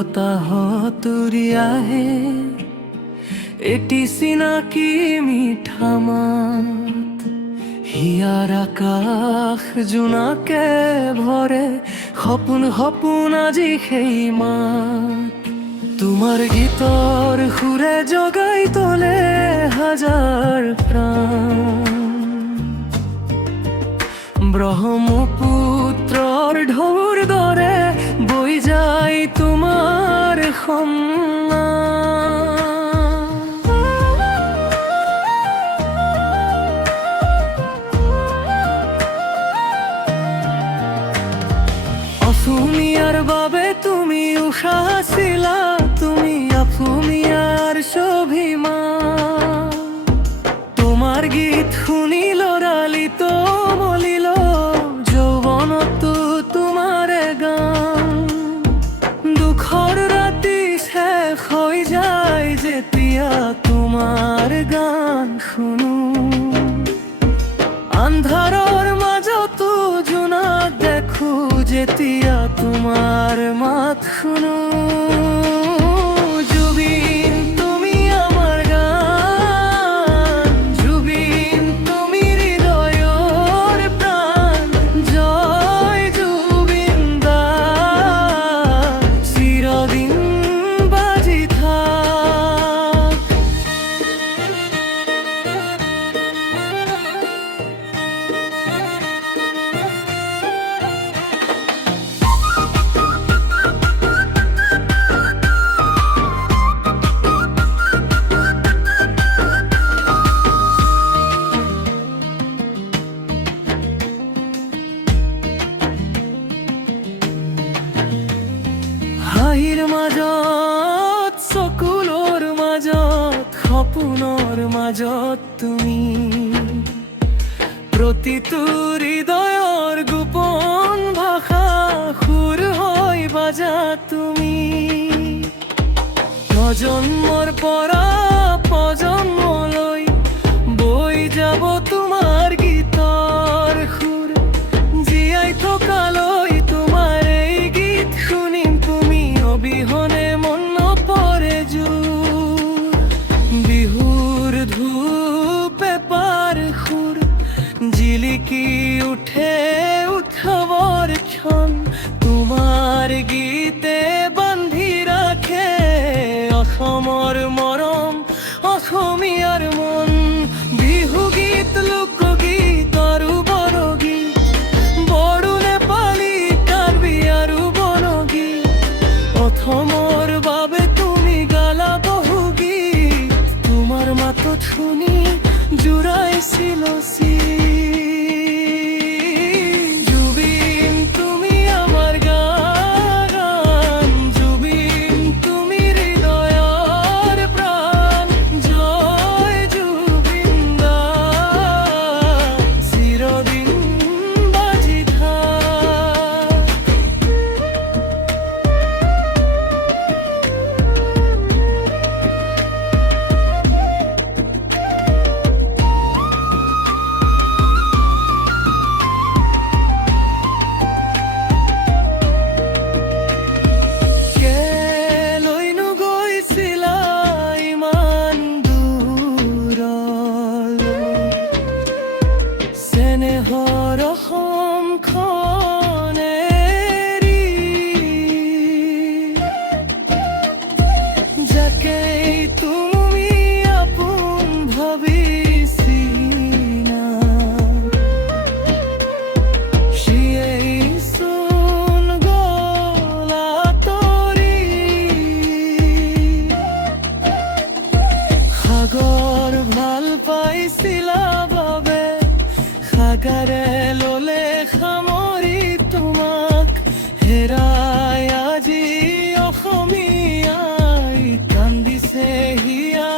বতাহ তুৰি আহে এটি চিনাকি মিঠা মাত হিয়াৰ আকাশ জোনাকে ভৰে সপোন সপোন আজি সেই মাত তোমাৰ গীতৰ সুৰে জগাই তোলে হাজাৰ প্ৰাণ ব্ৰহ্মপুত্ৰৰ ঢৌৰ দৰে বৈ যায় তোমাৰ সন্মান অসমীয়াৰ বাবে তুমি উষা আছিলা তুমি অসমীয়াৰ স্বাভিমান তোমাৰ গীত শুনি লৰালিত মলিল যৌৱনতো তোমাৰে গান দুখৰ ৰাতি শেষ হৈ যায় যেতিয়া তোমাৰ গান শুনো আন্ধাৰৰ মাজতো জোনাক দেখো যেতিয়া তোমাৰ মাত শুনো জুবিন তুমি আমাৰ গান জুবিন তুমি হৃদয়ৰ প্ৰাণ জয় জুবিন দা চিৰদিন বাজি থাক হাঁহিৰ মাজত চকুলৰ মাজত সপোনৰ মাজত তুমি প্ৰতিটো হৃদয়ৰ গোপন ভাষা সুৰ হৈ বাজা তুমি প্ৰজন্মৰ পৰা প্ৰজন্মলৈ বৈ যাব তোমাৰ গীতৰ সুৰ জীয়াই থকালৈ তোমাৰ এই গীত শুনিম তুমি অবিহনে মন নপৰে জোৰ বিহুৰ ধূপ পেপাৰ সুৰ জিলিকি উঠে উৎসৱৰ ক্ষণ তোমাৰ গীতে বান্ধি ৰাখে অসমৰ মৰম অসমীয়াৰ মন বিহু গীত লোকগীত আৰু বৰগীত বড়ো নেপালী কাৰ্বি আৰু বনগীত অসমৰ বাবে তুমি গালা বহু গীত তোমাৰ মাতত শুনি জোৰাইছিল জুবিন তুমি আমাৰ গান জুবিন তুমি হৃদয়ৰ প্ৰাণ জয় জুবিন দা চিৰদিন বাজি থাক কেলৈনো গৈছিলা ইমান দূৰলৈ চেনেহৰ অসমখন এৰি যাকেই তুমি আপোন ভাবিছিলা সিয়েই চোন গ'ল আঁতৰি সাগৰ ভাল পাইছিলা বাবে সাগৰে ল'লে সামৰি তোমাক হেৰাই আজি অসমীয়াই কান্দিছে হিয়া